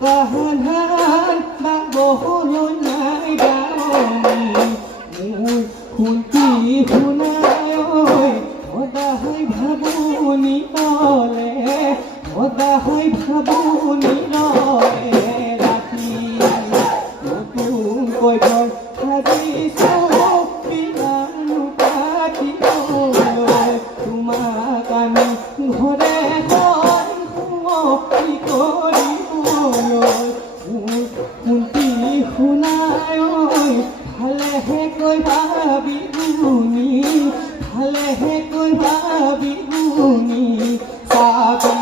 bahan bagohon nai daoni mur kunti hunai oi hoda hai bhabuni ole hoda hai bhabuni ole rati notun koi boy haji so binanu kati olo tumak ami ঘরে ঘর কি করি কুন্তি শুনাই ভালে হে কৈ ভাবি গুনি ভালে হে কৈ ভাবি গুনি চাবি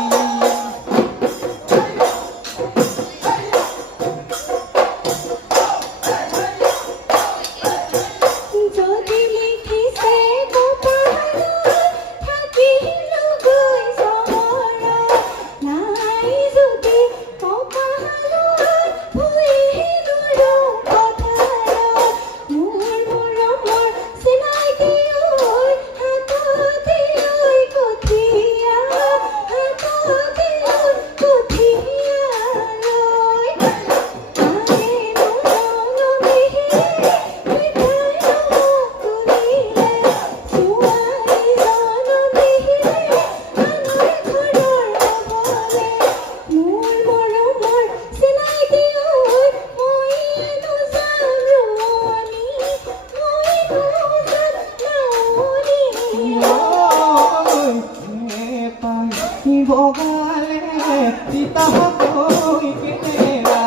bogale tita koi kenela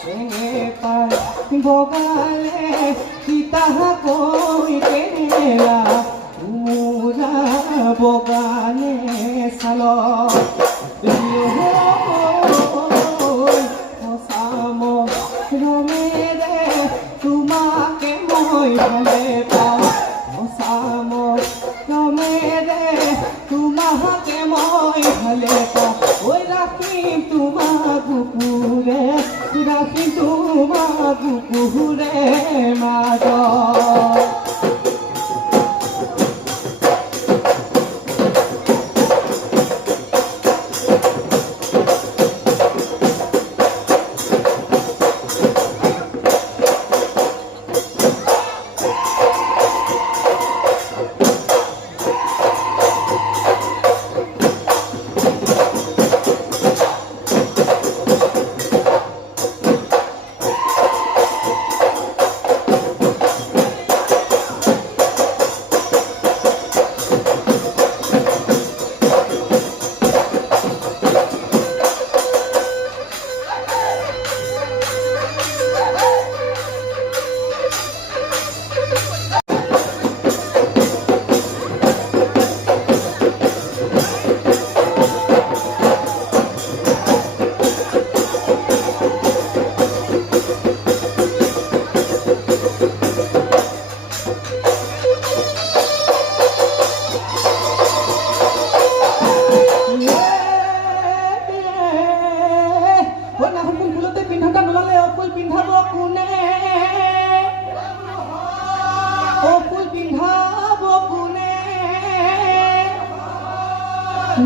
senge par bogale tita koi kenela pura bogale salo osamo romere tumake moi bhale pa osamo romere tumake moi bhale pa oi rakhim tumaku pure majo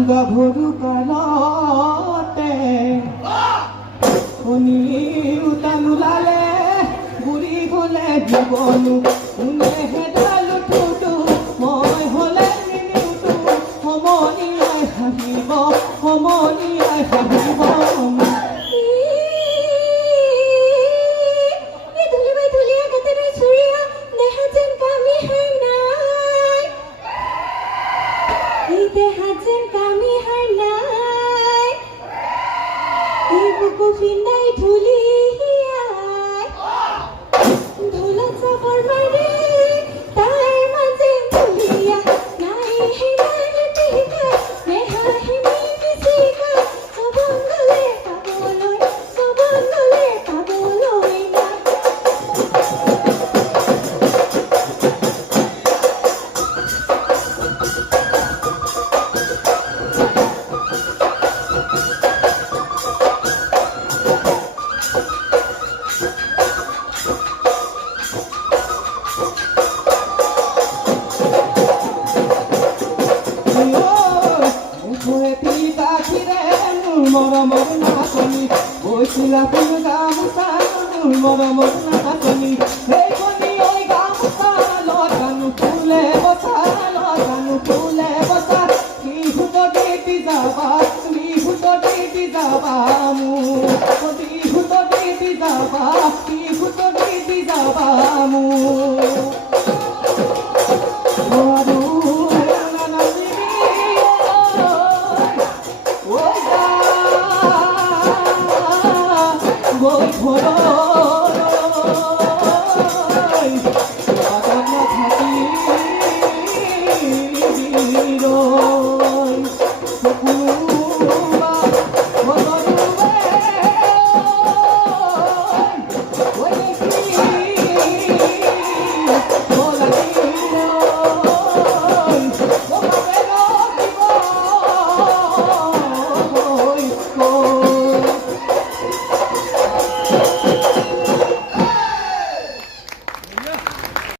গাভৰু কালতে শুনি উতান ওলালে বুঢ়ী হলে জীৱনো কোনে হেদাল উঠোতো মই হলে নিনিউতো সমনীয়াই হাঁহিব সমনীয়াই হাঁহিব বিহু গামোচা মৰমৰ নাচনী এই কণী ঐ গামোচা লগানো ফুলে বচা লগানো ফুলে বচা বিহুত দি যাবা বিহুত দি যাবা মোক বিহুত দি যাবা বিহুত দি যাবা মোক Boy,